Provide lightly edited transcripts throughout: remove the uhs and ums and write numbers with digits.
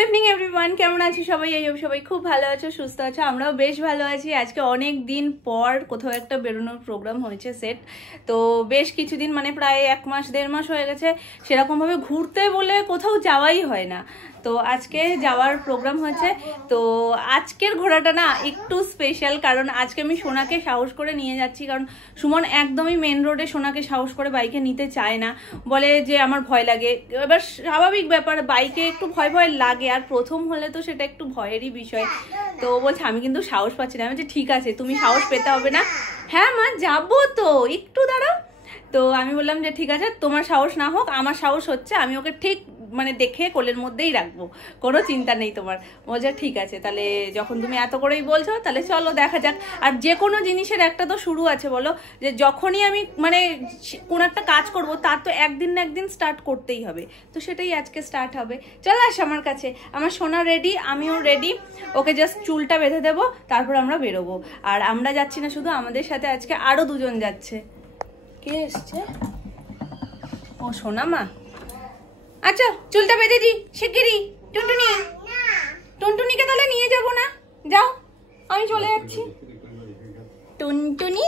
Good evening everyone केमन आছো সবাই এই সবাই খুব ভালো আছো সুস্থ আছো আমরাও বেশ ভালো আছি আজকে অনেক দিন পর কোথাও একটা বেরোনোর প্রোগ্রাম হয়েছে সেট তো বেশ কিছুদিন মানে প্রায় এক মাস দেড় মাস হয়ে গেছে সেরকম ভাবে ঘুরতে বলে কোথাও যাওয়াই হয় না তো আজকে যাওয়ার প্রোগ্রাম হয়েছে তো আজকের ঘোরাটা না একটু স্পেশাল কারণ আজকে আমি সোনাকে সাহস করে নিয়ে যাচ্ছি কারণ সুমন একদমই মেন রোডে সোনাকে সাহস করে বাইকে নিতে চায় না বলে যে আমার ভয় লাগে এবার স্বাভাবিক ব্যাপার বাইকে একটু ভয় ভয় লাগে আর প্রথম হলে তো সেটা একটু ভয়েরই বিষয় তো বলছে আমি কিন্তু সাহস পাচ্ছি না আমি বলছি ঠিক আছে তুমি সাহস পেতে হবে না হ্যাঁ মা যাবো তো একটু দাঁড়াও তো আমি বললাম যে ঠিক আছে তোমার সাহস না হোক আমার সাহস হচ্ছে আমি ওকে ঠিক মানে দেখে কোলের মধ্যেই রাখবো কোনো চিন্তা নেই তোমার মজা ঠিক আছে তাহলে যখন তুমি এত করেই বলছো তাহলে চলো দেখা যাক আর যে কোনো জিনিসের একটা তো শুরু আছে বলো যে যখনই আমি মানে কোন একটা কাজ করব তার তো একদিন না একদিন স্টার্ট করতেই হবে তো সেটাই আজকে স্টার্ট হবে চলে আস আমার কাছে আমার সোনা রেডি আমিও রেডি ওকে জাস্ট চুলটা বেঁধে দেবো তারপর আমরা বেরোবো আর আমরা যাচ্ছি না শুধু আমাদের সাথে আজকে আরো দুজন যাচ্ছে কে এসছে ও সোনা মা আচ্ছা চুলটা বেঁধে দি শিগগিরই টুনটুনি টুনটুনিকে তাহলে নিয়ে যাব না যাও আমি চলে যাচ্ছি টুনটুনি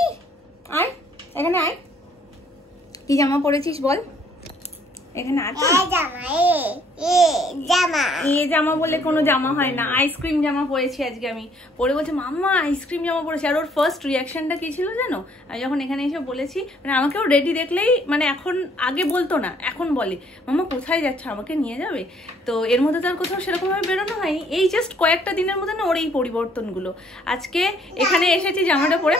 আয় এখানে আয় কি জামা পরেছিস বল এখানে আছে জামা বলে কোনো জামা হয় না আইসক্রিম জামা পরেছি আজকে আমি পরে বলছে মাম্মা আইসক্রিম জামা পরেছি আর ওর ফার্স্ট রিয়াকশনটা কি ছিল জানো আমি যখন এখানে এসে বলেছি মানে আমাকেও রেডি দেখলেই মানে এখন আগে বলতো না এখন বলে মাম্মা কোথায় যাচ্ছে আমাকে নিয়ে যাবে তো এর মধ্যে তো আর কোথাও সেরকমভাবে বেরোনো হয়নি এই জাস্ট কয়েকটা দিনের মধ্যে না ওর এই পরিবর্তনগুলো আজকে এখানে এসেছি জামাটা পরে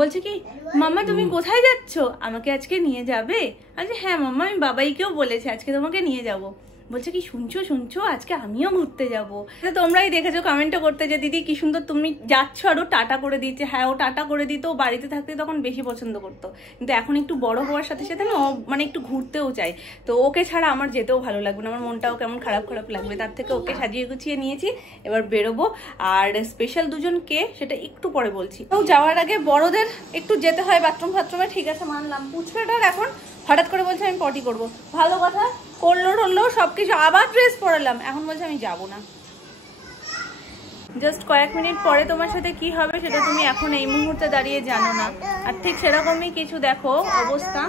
বলছে কি মাম্মা তুমি কোথায় যাচ্ছ আমাকে আজকে নিয়ে যাবে আচ্ছা হ্যাঁ মাম্মা আমি বাবাইকেও বলেছি আজকে তোমাকে নিয়ে যাব বলছে কি শুনছো শুনছো আজকে আমিও ঘুরতে যাবো তোমরাই দেখেছো কমেন্টও করতে যে দিদি কি সুন্দর তুমি যাচ্ছ আর ও টাটা করে দিচ্ছে হ্যাঁ ও টাটা করে দিত ও বাড়িতে থাকতে তখন বেশি পছন্দ করতো কিন্তু এখন একটু বড় হওয়ার সাথে সাথে না ও মানে একটু ঘুরতেও চায় তো ওকে ছাড়া আমার যেতেও ভালো লাগবে না আমার মনটাও কেমন খারাপ খারাপ লাগবে তার থেকে ওকে সাজিয়ে গুছিয়ে নিয়েছি এবার বেরোবো আর স্পেশাল দুজন কে সেটা একটু পরে বলছি তো যাওয়ার আগে বড়দের একটু যেতে হয় বাথরুম ফাথরুমে ঠিক আছে মানলাম পুচকাটার এখন হঠাৎ করে বলছে আমি পটি করবো ভালো কথা করলো টরলো সবকিছু আবার ড্রেস পরালাম এখন বলছে আমি যাবো না জাস্ট কয়েক মিনিট পরে তোমার সাথে কি হবে সেটা তুমি এখন এই মুহূর্তে দাঁড়িয়ে জানো না আর ঠিক সেরকমই কিছু দেখো অবস্থা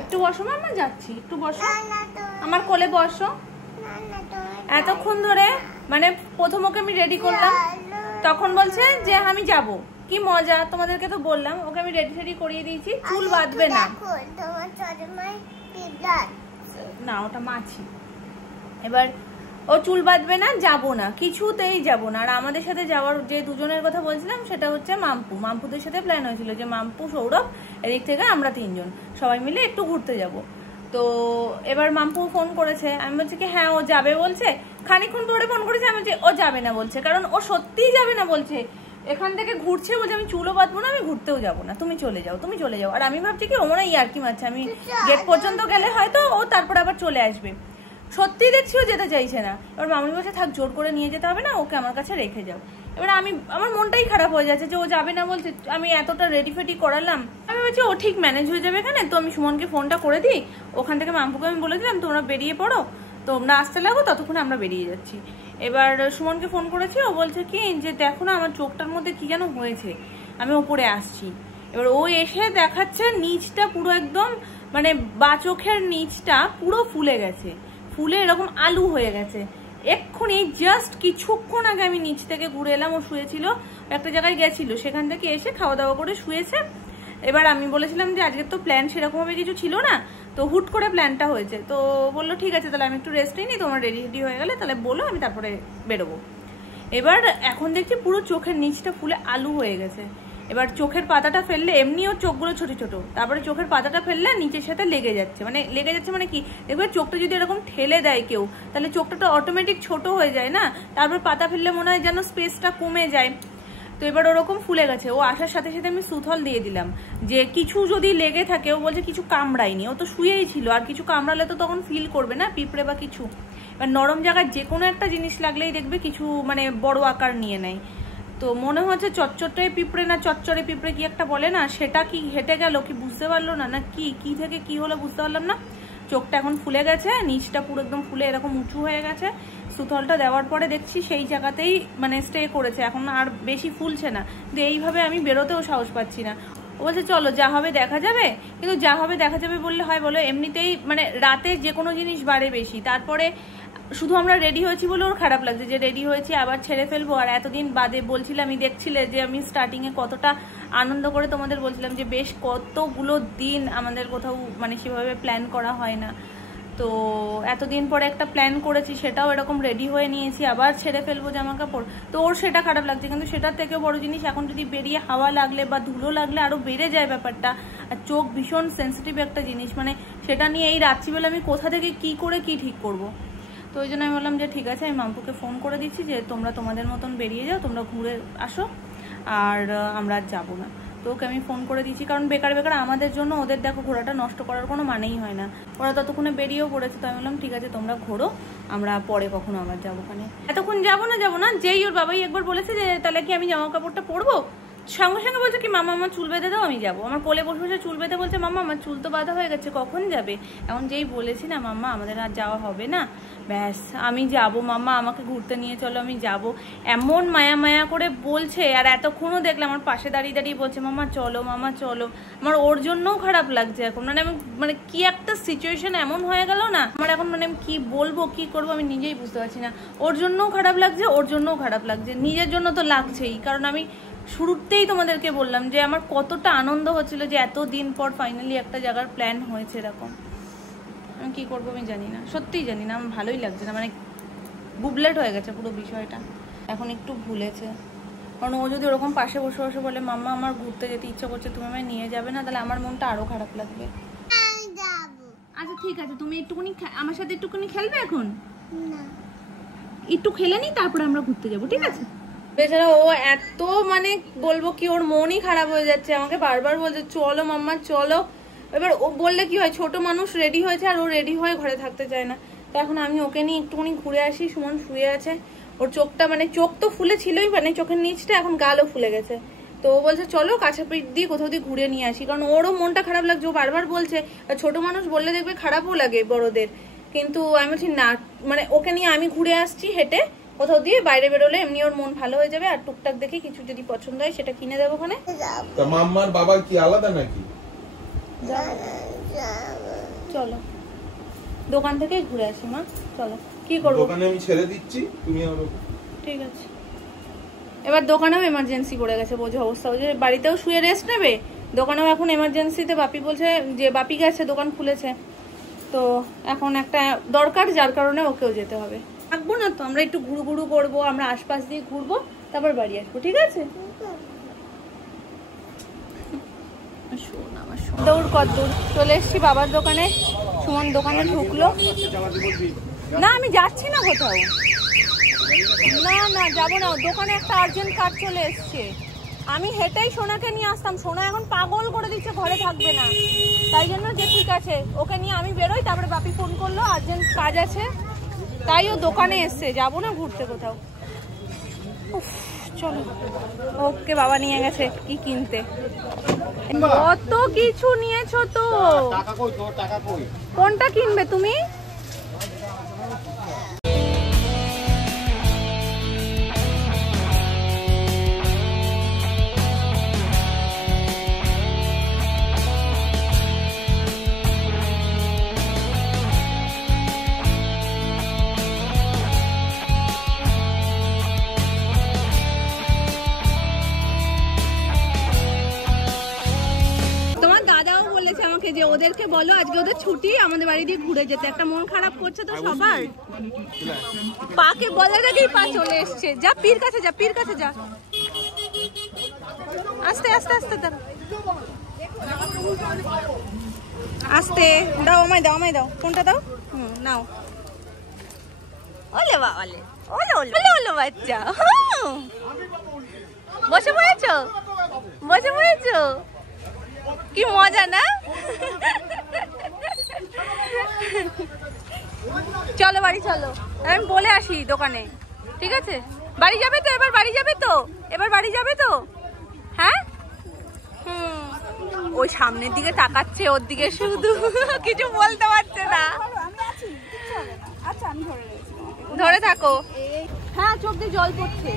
একটু বসো মামা যাচ্ছি একটু বসো আমার কোলে বসো এতক্ষণ ধরে মানে প্রথম ওকে আমি রেডি করলাম তখন বলছে যে আমি যাব কি মজা তোমাদেরকে তো বললাম ওকে আমি রেডি রেডি করিয়ে দিয়েছি চুল বাঁধবে না না ওটা মাছি এবার ও চুল বাঁধবে না যাবো না কিছুতেই যাবো না আর আমাদের সাথে যাওয়ার যে দুজনের কথা বলছিলাম সেটা হচ্ছে মাম্পুদের সাথে প্ল্যান হয়েছিল যে মাম্পু সৌরভ এদিক থেকে আমরা তিনজন সবাই মিলে একটু ঘুরতে যাব তো এবার মাম্পু ফোন করেছে আমি বলছি কি হ্যাঁ ও যাবে বলছে খানিকক্ষণ পরে ফোন করেছে আমি বলছি ও যাবে না বলছে কারণ ও সত্যিই যাবে না বলছে এখান থেকে ঘুরছে বলছে আমি চুলও বাঁধবো না আমি ঘুরতেও যাবো না তুমি চলে যাও আর আমি ভাবছি কি ও মনে হয় ইয়ার্কি মারছে আমি গেট পর্যন্ত গেলে হয়তো ও তারপর আবার চলে আসবে সত্যিই দেখছি ও যেতে চাইছে না এবার মামুনি বলছে থাক জোর করে নিয়ে যেতে হবে না ওকে আমার কাছে রেখে যাও এবার আমার মনটাই খারাপ হয়ে যাচ্ছে যে ও যাবে না বলছে আমি এতটা রেডি ফেডি করালাম আমি বলছি ও ঠিক ম্যানেজ হয়ে যাবে এখানে তো আমি সুমনকে ফোনটা করে দিই ওখান থেকে মাম্পুকে আমি বলে দিলাম তোমরা বেরিয়ে পড়ো তোমরা আসতে লাগো ততক্ষণে আমরা বেরিয়ে যাচ্ছি এবার সুমনকে ফোন করেছি ও বলছে কি যে দেখো না আমার চোখটার মধ্যে কি যেন হয়েছে আমি ওপরে আসছি এবার ও এসে দেখাচ্ছে নিচটা পুরো একদম মানে বা চোখের নিচটা পুরো ফুলে গেছে ফুলে এরকম আলু হয়ে গেছে এক্ষুনি জাস্ট কিছুক্ষণ আগে আমি নিচ থেকে ঘুরে এলাম ও শুয়েছিল একটা জায়গায় গেছিল সেখান থেকে এসে খাওয়া দাওয়া করে শুয়েছে এবার আমি বলেছিলাম যে আজকে তো প্ল্যান সেরকম ভাবে কিছু ছিল না তো হুট করে প্ল্যানটা হয়েছে তো বললো ঠিক আছে তাহলে আমি একটু রেস্ট নিই তোমার রেডি হয়ে গেলে তাহলে বলো আমি তারপরে বেরোবো এবার এখন দেখছি পুরো চোখের নিচটা ফুলে আলু হয়ে গেছে এবার চোখের পাতাটা ফেললে এমনিও চোখগুলো ছোট ছোট তারপরে চোখের পাতাটা ফেললে নিচের সাথে লেগে যাচ্ছে মানে কি দেখবে চোখটা যদি এরকম ঠেলে দেয় কেউ তাহলে চোখটা তো অটোমেটিক ছোট হয়ে যায় না তারপর পাতা ফেললে মনে হয় যেন স্পেসটা কমে যায় তো এবার ওরকম ফুলে গেছে ও আসার সাথে সাথে আমি সুথল দিয়ে দিলাম যে কিছু যদি লেগে থাকে ও বলছে কিছু কামড়ায়নি ও তো শুয়েই ছিল আর কিছু কামড়ালে তো তখন ফিল করবে না পিঁপড়ে বা কিছু এবার নরম জায়গায় যে কোনো একটা জিনিস লাগলেই দেখবে কিছু মানে বড় আকার নিয়ে নেয় তো মনে হচ্ছে চচ্চরে পিঁপড়ে না চচ্চরে পিঁপড়ে কি একটা বলে না সেটা কি হেঁটে গেল কি বুঝতে পারলো না না কি থেকে কি হলো বুঝতে পারলাম না চোখটা এখন ফুলে গেছে নিচটা পুরো একদম ফুলে এরকম উঁচু হয়ে গেছে সুতলটা দেওয়ার পরে দেখছি সেই জায়গাতেই মানে স্টে করেছে, এখন আর বেশি ফুলছে না, কিন্তু এইভাবে আমি বেরোতেও সাহস পাচ্ছি না। ও বলছে চলো যা হবে দেখা যাবে, কিন্তু যা হবে দেখা যাবে বললে হয় বলো? এমনিতেই মানে রাতে যে কোনো জিনিস বাড়ে বেশি, তারপরে শুধু আমরা রেডি হয়েছি বলে ওর খারাপ লাগছে যে রেডি হয়েছি আবার ছেড়ে ফেলবো। আর এতদিন বাদে বলছিলাম, আমি দেখছিলে যে আমি স্টার্টিংয়ে কতটা আনন্দ করে তোমাদের বলছিলাম যে বেশ কতগুলো দিন আমাদের কোথাও মানে সেভাবে প্ল্যান করা হয় না, তো এতদিন পরে একটা প্ল্যান করেছি, সেটাও এরকম রেডি হয়ে নিয়েছি, আবার ছেড়ে ফেলবো জামা কাপড়, তো ওর সেটা খারাপ লাগছে। কিন্তু সেটার থেকেও বড় জিনিস, এখন যদি বেরিয়ে হাওয়া লাগলে বা ধুলো লাগলে আরো বেড়ে যায় ব্যাপারটা, আর চোখ ভীষণ সেন্সিটিভ একটা জিনিস, মানে সেটা নিয়ে এই রাত্রিবেলা আমি কোথা থেকে কি করে কি ঠিক করব। তো ওই জন্য আমি বললাম যে ঠিক আছে, আমি মাম্পুকে ফোন করে দিচ্ছি যে তোমরা তোমাদের মতন বেরিয়ে যাও, তোমরা ঘুরে আসো, আর আমরা আর যাবো না। তো ওকে আমি ফোন করে দিচ্ছি, কারণ বেকার বেকার আমাদের জন্য ওদের দেখো ঘোরাটা নষ্ট করার কোনো মানেই হয় না, ওরা ততক্ষণে বেরিয়েও পড়েছে। তো আমি বললাম ঠিক আছে তোমরা ঘোরো, আমরা পরে কখনো আবার যাবো ওখানে, এতক্ষণ যাবো না। যেই ওর বাবাই একবার বলেছে যে তাহলে কি আমি জামা কাপড়টা পরবো, সঙ্গে সঙ্গে বলছে কি মামা আমার চুল বেঁধে দাও, আমি যাবো। আমার কোলে বসে বসে চুল বেঁধে বলছে মামা আমার চুল তো বাঁধা হয়ে গেছে, কখন যাবে? এখন যেই বলেছি না মাম্মা আমাদের আর যাওয়া হবে না, ব্যাস আমি যাবো মাম্মা, আমাকে ঘুরতে নিয়ে চলো, আমি যাব, এমন মায়া মায়া করে বলছে। আর এতক্ষণও দেখলাম আমার পাশে দাঁড়িয়ে দাঁড়িয়ে বলছে মামা চলো মামা চলো। আমার ওর জন্যও খারাপ লাগছে এখন, মানে আমি মানে কি একটা সিচুয়েশন এমন হয়ে গেল না আমার এখন, মানে আমি কি বলবো কি করবো আমি নিজেই বুঝতে পারছি না। ওর জন্যও খারাপ লাগছে, ওর জন্যও খারাপ লাগছে, নিজের জন্য তো লাগছেই, কারণ আমি শুরুতেই তোমাদেরকে বললাম যে আমার কতটা আনন্দ হচ্ছিল যে এতদিন পর ফাইনালি একটা জায়গার প্ল্যান হয়েছে এরকম। আমি কি করবো আমি জানি না, সত্যিই জানি না, আমার ভালোই লাগছে না, মানে বুবলেট হয়ে গেছে পুরো বিষয়টা, এখন একটু ভুলেছে। কারণ ও যদি ওরকম পাশে বসে বসে বলে মাম্মা আমার ঘুরতে যেতে ইচ্ছা করছে, তুমি আমায় নিয়ে যাবে না, তাহলে আমার মনটা আরো খারাপ লাগবে। আচ্ছা ঠিক আছে, তুমি একটুখানি আমার সাথে একটুখানি খেলবে এখন, একটু খেলে নি তারপরে আমরা ঘুরতে যাবো, ঠিক আছে? বেচারা ও এত মানে বলবো কি, ওর মনই খারাপ হয়ে যাচ্ছে, আমাকে বারবার বলছে চলো মাম্মা চলো। এবার ও বললে কি হয়, ছোট মানুষ রেডি হয়েছে আর ও রেডি হয়ে ঘরে থাকতে চায় না, তো এখন আমি ওকে নিয়ে একটুখানি ঘুরে আসি। সুমন শুয়ে আছে, ওর চোখটা মানে চোখ তো ফুলে ছিলই, মানে চোখের নিচটা এখন গালও ফুলে গেছে, তো ও বলছে চলো কাছে পিঠ দিয়ে কোথাও দিয়ে ঘুরে নিয়ে আসি, কারণ ওরও মনটা খারাপ লাগছে, ও বারবার বলছে। ছোট মানুষ বললে দেখবে খারাপও লাগে বড়দের, কিন্তু আমি বলছি না, মানে ওকে নিয়ে আমি ঘুরে আসছি হেঁটে কোথাও দিয়ে, বাইরে বেরোলে এমনি ওর মন ভালো হয়ে যাবে, আর টুকটাক দেখে কিছু যদি পছন্দ হয় সেটা কিনে দেবো ওখানে। মাম্মার বাবা কি আলাদা নাকি? চলো দোকান থেকেই ঘুরে আসি মা, চলো। কি করবো দোকানে আমি ছেড়ে দিচ্ছি, তুমি ঠিক আছে। এবার দোকানেও এমার্জেন্সি পড়ে গেছে, বোঝো অবস্থা, যে বাড়িতেও শুয়ে রেস্ট নেবে, দোকানেও এখন এমার্জেন্সিতে বাপি বলছে যে বাপি গেছে দোকান খুলেছে, তো এখন একটা দরকার যার কারণে ওকেও যেতে হবে। থাকবো না তো, আমরা একটু ঘুরু ঘুরু করবো, আমরা আশপাশ দিয়ে ঘুরবো, তারপর বাড়ি আসবো, ঠিক আছে? দৌড় কত দূর চলে এসছি বাবার দোকানে, সুমন দোকানে ঢুকলো না, আমি যাচ্ছি না কোথাও, না যাবো না, দোকানে একটা আর্জেন্ট কাজ চলে এসছে, আমি হেঁটেই সোনাকে নিয়ে আসতাম, সোনা এখন পাগল করে দিচ্ছে ঘরে থাকবে না, তাই জন্য যে ঠিক আছে ওকে নিয়ে আমি বেরোই, তারপরে বাপি ফোন করলো আর্জেন্ট কাজ আছে, তাই ও দোকানে এসছে, যাবো না ঘুরতে কোথাও। চলো, ওকে বাবা নিয়ে গেছে কি কিনতে, কত কিছু নিয়েছো তো, কোনটা কিনবে তুমি? যে ওদেরকে বলো আজকে ওদের ছুটি, আমাদের বাড়ি দিয়ে ঘুরে যেতে, একটা মন খারাপ করছে তো সবার, পাকে বলার আগেই পা চলে এসছে, যা পীর কাছে যা, পীর কাছে যা, আস্তে আস্তে আস্তে দাও, আস্তে দাও, আমায় দাও, আমায় দাও, কোনটা দাও, নাও, ওলে বাবালে, ওলে ওলে ওলে বাচ্চা, বসে পড়েছো, বসে পড়েছো, কি মজা না? চলো বাড়ি চলো, আমি বলে আসি দোকানে, ঠিক আছে? বাড়ি যাবে তো এবার, বাড়ি যাবে তো এবার, বাড়ি যাবে তো? হ্যাঁ ওই সামনের দিকে তাকাচ্ছে, ওর দিকে শুধু, কিছু বলতে পারছে না, ধরে থাকো। হ্যাঁ চোখ দিয়ে জল পড়ছে,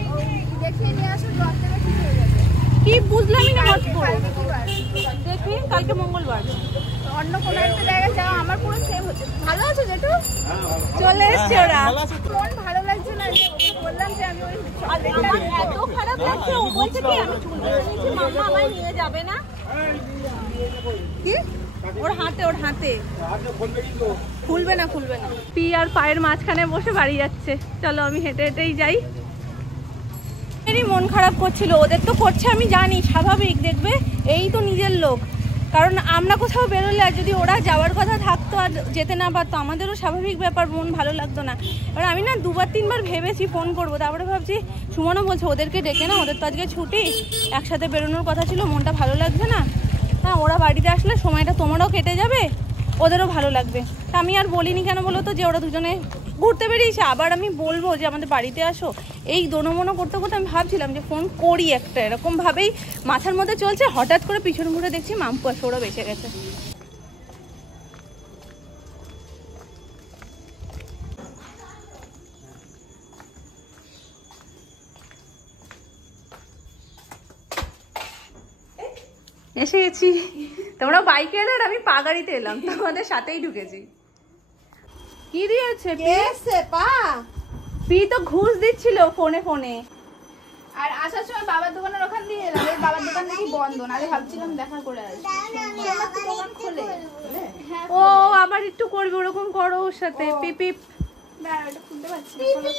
কি বুঝলামই না। দেখি কালকে মঙ্গলবার, অন্য কোনো একটা জায়গায় যাওয়া আমার পুরো সেম হচ্ছে। ভালো আছো জেঠু? চলে এসছে ওরা। মন ভালো লাগছে না, বললাম যে আমি ওই এত খারাপ লাগছে, ও বলছে কি আমি চুল বেঁধেছি, মাম্মা আমায় নিয়ে যাবে না। কি ওর হাতে খুলবে না পি আর পায়ের মাঝখানে বসে বাড়ি যাচ্ছে। চলো আমি হেঁটে হেঁটেই যাই। এরই মন খারাপ করছিল, ওদের তো করছে আমি জানি, স্বাভাবিক। দেখবে এই তো নিজের লোক, কারণ আমরা কোথাও বেরোলে আর যদি ওরা যাওয়ার কথা থাকতো আর যেতে না পারতো, আমাদেরও স্বাভাবিক ব্যাপার, মন ভালো লাগতো না। এবার আমি না 2-3 বার ভেবেছি ফোন করবো, তারপরে ভাবছি সুমনও বলছে ওদেরকে ডেকে না, ওদের তো আজকে ছুটি, একসাথে বেরোনোর কথা ছিল, মনটা ভালো লাগছে না। হ্যাঁ ওরা বাড়িতে আসলে সময়টা তোমারও কেটে যাবে, ওদেরও ভালো লাগবে। তা আমি আর বলিনি কেন বলো তো, যে ওরা দুজনে ঘুরতে বেরিয়েছে, আবার আমি বলবো যে আমাদের বাড়িতে আসো। এই দোনোমনো করতে করতে আমি ভাবছিলাম যে ফোন করি একটা, এরকমভাবেই মাথার মধ্যে চলছে। হঠাৎ করে পিছন ঘুরে দেখছি মাম্পু আসে, ওরা বেঁচে গেছে। এসে গেছি, তোমরা বাইকে এলে আর আমি পা গাড়িতে এলাম, তোমাদের সাথেই ঢুকেছি। কি দিয়েছে পি? তো ঘুষ দিচ্ছিল ফোনে। আর আসার সময় বাবার দোকানের ওখান দিয়ে এলাম, এই বাবার দোকান নাকি বন্ধ, নালে ভাবছিলাম দেখা করে আসবো। দোকান খোলে? ও আবার একটু করবে, ওরকম করো ওর সাথে। পিপ না এটা খুলতে পারছি না।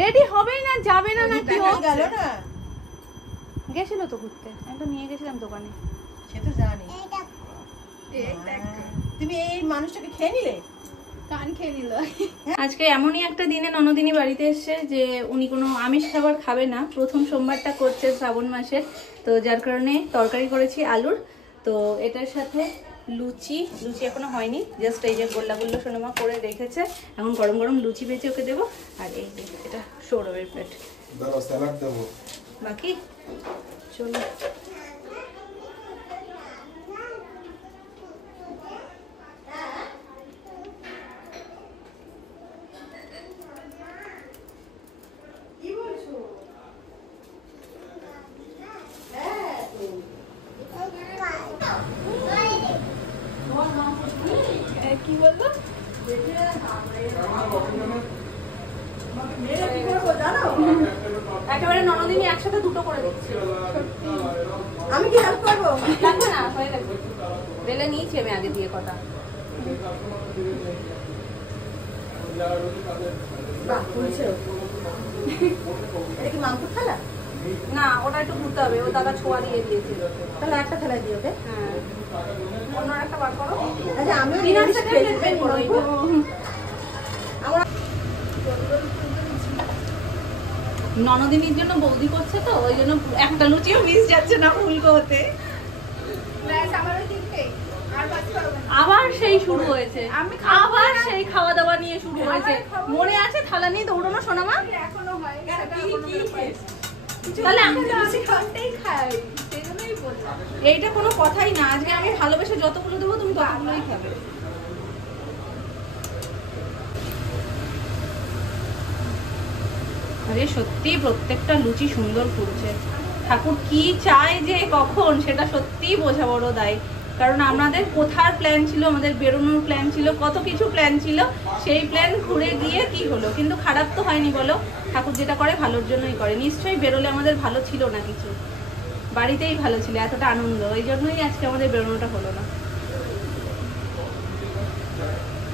রেডি হবেই না, যাবে না নাকি? ও গেল না, গেছিল তো ঘুরতে, আমি তো নিয়ে গেছিলাম দোকানে। সে তো জানি। তুমি এই মানুষটাকে খেয়ে নিলে? কান খেয়ে নিল। আজকে এমনই একটা দিনে ননদিনী বাড়িতে এসছে যে উনি কোনো আমিষ খাবার খাবে না, প্রথম সোমবারটা করছে শ্রাবণ মাসের, তো যার কারণে তরকারি করেছি আলুর। তো এটার সাথে লুচি এখনো হয়নি, জাস্ট এই যে গোল্লা সোনামা করে রেখেছে, এখন গরম গরম লুচি ভেজে ওকে দেবো। আর এই যে এটা সৌরভের প্লেট, বাকি চলো। কি বললো? একেবারে ননদিনী একসাথে দুটো করে দিচ্ছি। আমি কি হেল্প করবো? লাগবে না, হয়ে গেছে, বেলে নিয়েছি আমি আগে দিয়ে কটা। এটা কি মাংস থালা? না ওটা একটু ঘুরতে হবে, ও দাদা ছোঁয়া দিয়ে দিয়েছিল। তাহলে একটা থালা দিও। ওকে হ্যাঁ অন্য একটা বার করো। আচ্ছা আমিও ডিনার সেটে প্লেট বের করো। ননদিনীর জন্য বৌদি করছে তো, ওই জন্য একটা লুচিও মিস যাচ্ছে না ফুলকো হতে। আবার সেই শুরু হয়েছে, আবার সেই খাওয়া দাওয়া নিয়ে শুরু হয়েছে। মনে আছে থালা নিয়ে দৌড়ানো সোনামা? এখনো হয়। তাহলে আমি তো বেশি খাওয়াটাই খাই, সেই জন্যই বললাম। এইটা কোনো কথাই না, আজকে আমি ভালোবেসে যতগুলো দেবো তুমি ততগুলোই খাবে। আরে সত্যি প্রত্যেকটা লুচি সুন্দর ফুলছে। ঠাকুর কি চায় যে কখন, সেটা সত্যিই বোঝা বড় দায়। কারণ আমাদের কোথার প্ল্যান ছিল, আমাদের বেরোনোর প্ল্যান ছিল, কত কিছু প্ল্যান ছিল, সেই প্ল্যান ঘুরে গিয়ে কি হলো। কিন্তু খারাপ তো হয়নি বলো, ঠাকুর যেটা করে ভালোর জন্যই করে। নিশ্চয়ই বেরোলে আমাদের ভালো ছিল না কিছু, বাড়িতেই ভালো ছিল, এতটা আনন্দ, ওই জন্যই আজকে আমাদের বেরোনোটা হলো না।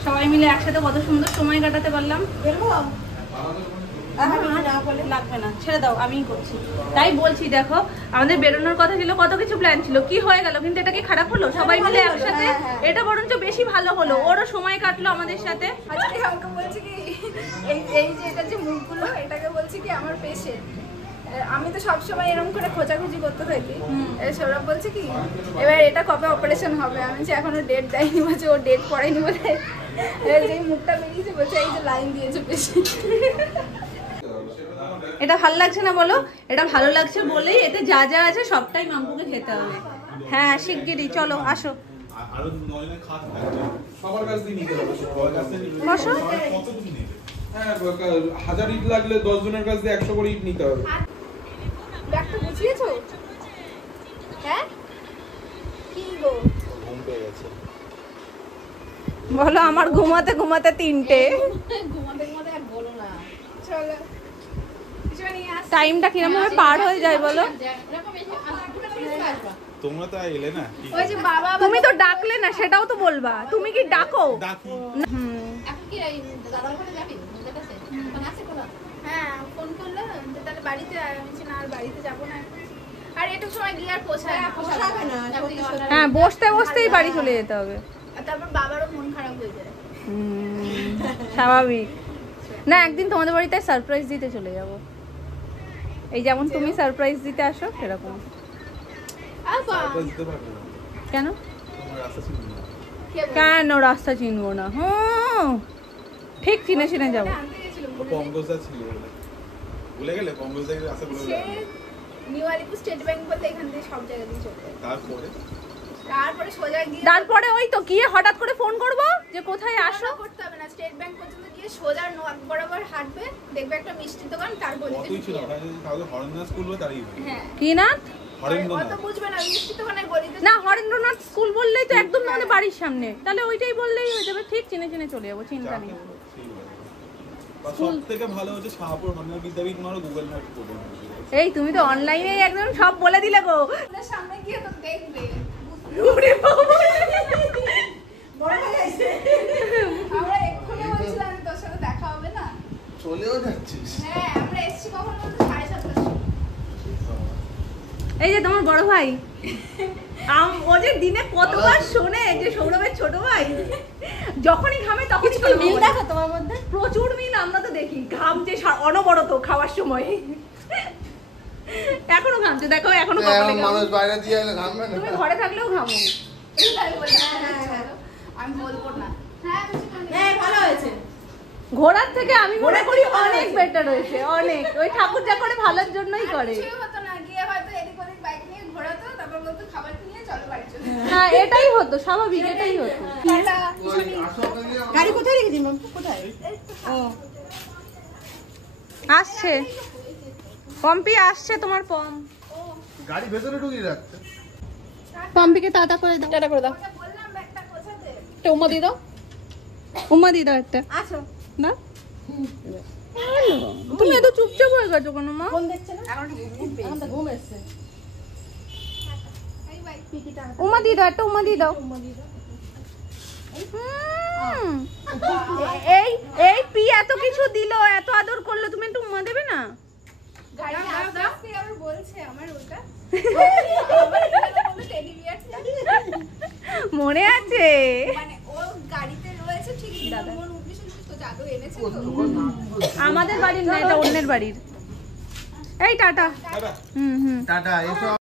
সবাই মিলে একসাথে কত সুন্দর সময় কাটাতে পারলাম। লাগবে না, ছেড়ে দাও, আমিই করছি। তাই বলছি দেখো, আমাদের বেরোনোর কথা ছিল, কত কিছু প্ল্যান ছিল, কি হয়ে গেল। কিন্তু এটা কি খারাপ হলো? সবাই মিলে একসাথে, এটা বরঞ্চ বেশি ভালো হলো। ওরও সময় কাটলো আমাদের সাথে। আজকে আমাকে বলছে কি, এই যে এটা যে মুখগুলো, এটাকে বলছে কি আমার পেশেন্ট। আমি তো সবসময় এরকম করে খোঁজাখুঁজি করতে থাকি। সৌরভ বলছে কি এবার এটা কবে অপারেশন হবে? আমি যে এখনো ডেট দেয়নি, বলছে ও ডেট পড়েনি বলে যে মুখটা বেরিয়েছে, বলছে এই যে লাইন দিয়েছে পেশেন্ট। এটা ভালো লাগছে না বলো? এটা ভালো লাগছে বলেই এতে যা যা আছে সবটাই মাম্পুকে খেতে হবে। হ্যাঁ শিগগিরই চলো আসো। সবার কাছ দিয়ে নিতে হবে, সবার কাছ থেকে নিতে বসো। হবে। কত তুমি নেবে? হ্যাঁ 1000 ইট লাগলে 10 জনের কাছ দিয়ে 100 করে ইট নিতে হবে। ব্যাগটা গুছিয়েছো? হ্যাঁ কি গো ঘুম পেয়ে গেছে। বলো আমার ঘুমাতে ঘুমাতে 3টে। ঘুমাতে ঘুমাতে আর বলো না। চলো কিছু নিয়ে আস। টাইমটা কিরকম ভাবে পার হয়ে যায় বলো। তোমরা তো এলে না। ওই যে বাবা তুমি তো ডাকলে না, সেটাও তো বলবা। তুমি কি ডাকো? ডাকি। এখন কি দাদার ঘরে যাবি? ফোন আছে কোলা? হ্যাঁ ফোন করলো যে তাহলে বাড়িতে আয়। আমি বলছি না আর বাড়িতে যাবো না এখন। আর একটু সময় গিয়ে আর পোষায় না। পোষাবে না, সত্যি সত্যি। হ্যাঁ, বসতে বসতেই বাড়ি চলে যেতে হবে। আর তারপর বাবারও মন খারাপ হয়ে যায়। স্বাভাবিক না, একদিন তোমাদের বাড়িতে সারপ্রাইজ দিতে চলে যাব। এই যেমন তুমি সারপ্রাইজ দিতে আসো সেরকম। সারপ্রাইজ দিতে পারবে না। কেন? তোমার রাস্তা ছিল না। কেন রাস্তা চিনবো না? ঠিক চিনে চিনে যাবো। আনতে গেছিল ও পঙ্কজদা ছিল বলে। ভুলে গেলে পঙ্কজদা রাস্তা বলে সে নিউ আলিপুর স্টেট ব্যাংক বলতে এখান থেকে সব জায়গা দিয়ে চলে যায়। তারপরে সোজা গিয়ে তারপরে ওই তো গিয়ে হঠাৎ করে ফোন করবো যে কোথায় আসো। আসো করতে হবে না, স্টেট ব্যাংক পর্যন্ত গিয়ে সোজা নোয়াক বরাবর হাঁটবে, দেখবে একটা মিষ্টির দোকান, তার গলিতে কতই ছিল ঢুকিয়ে ওখানে কাউকে হরেন্দ্রনাথ স্কুল বলে তারই হ্যাঁ কি না? হরেন্দ্রনাথ অত বুঝবে না, মিষ্টির দোকানের গলিতে না, হরেন্দ্রনাথ স্কুল বললেই তো একদম আমাদের বাড়ির সামনে। তাহলে ওইটাই বললেই হয়ে যাবে। ঠিক চিনে চিনে চলে যাবো, চিন্তা নেই। সব থেকে ভালো হচ্ছে শাহপুর হরেন্দ্রনাথ বিদ্যাপীঠ মারো গুগল ম্যাপ করবে। এই তুমি তো অনলাইনে একদম সব বলে দিলে গো। ওদের সামনে গিয়ে তো দেখবে। বড় হয়ে যাইছে। আমরা এক্ষুনি বলছিলাম যে তোর সাথে দেখা হবে না। চলেও যাচ্ছিস। হ্যাঁ আমরা এসছি কখন বলতো 7:30টার সময়। এই যে তোমার বড় ভাই, ও যে দিনে কতবার শোনে যে সৌরভের ছোট ভাই যখনই ঘামে তখনই কি মিল দেখো তোমার মধ্যে? প্রচুর মিল আমরা তো দেখি। ঘামছে অনবরত খাওয়ার সময়। এখনো ঘামছে, দেখো এখনো কপালে ঘাম। মানুষ বাইরে দিয়ে এলে ঘামবে না। তুমি ঘরে থাকলেও ঘামো। এইটাই বলি, আমি বলবো না। হ্যাঁ বেশি করে নিয়ে হ্যাঁ ভালো হয়েছে। ঘোরার থেকে আমি মনে করি অনেক বেটার হয়েছে, অনেক। ওই ঠাকুর যা করে ভালোর জন্যই করে। কিছুই হতো না, গিয়ে হয়তো এদিক ওদিক বাইক নিয়ে ঘোরাতো, তারপর বলতো খাবার নিয়ে চলো বাড়ি চলে যাও। হ্যাঁ, এটাই হতো, স্বাভাবিক এটাই হতো। টাটা, ওই আসো ওকে নিয়ে আমার- গাড়ি কোথায় রেখেছি মাম্পু? কোথায়? ও আসছে পম্পি, আসছে তোমার পম। গাড়ি ভেতরে ঢুকিয়ে রাখছে। পম্পিকে টাটা করে দাও। টাটা করে দাও। ওকে বললাম ব্যাগটা গোছাতে। একটা উম্মা দিয়ে দাও। উম্মা দিয়ে দাও একটা। আসো। না, তুমি এত চুপচাপ হয়ে গেছো কেন মা? ফোন দেখছে না? এখন ঘুম পেয়েছে। এখন তো ঘুম এসছে। এই বাই। পিকিটা উম্মা দিয়ে দাও, একটা উম্মা দিয়ে দাও। উম্মা দিয়ে দাও। এই এই পি এত কিছু দিল, এত আদর করলো, তুমি একটু উম্মা দেবে না? গাড়ি আস্তে আস্তে আবার বলছে আমার ওটা। আমার এখানে বলতো টেডি বিয়ারটা। মনে আছে? মানে ও গাড়িতে রয়েছে ঠিকই, দাদা ওর উদ্দেশ্য তো জাদু এনেছে তো। আমাদের বাড়ির না, এটা অন্যের বাড়ির। এই টাটা। দাদা হুম। টাটা এসো।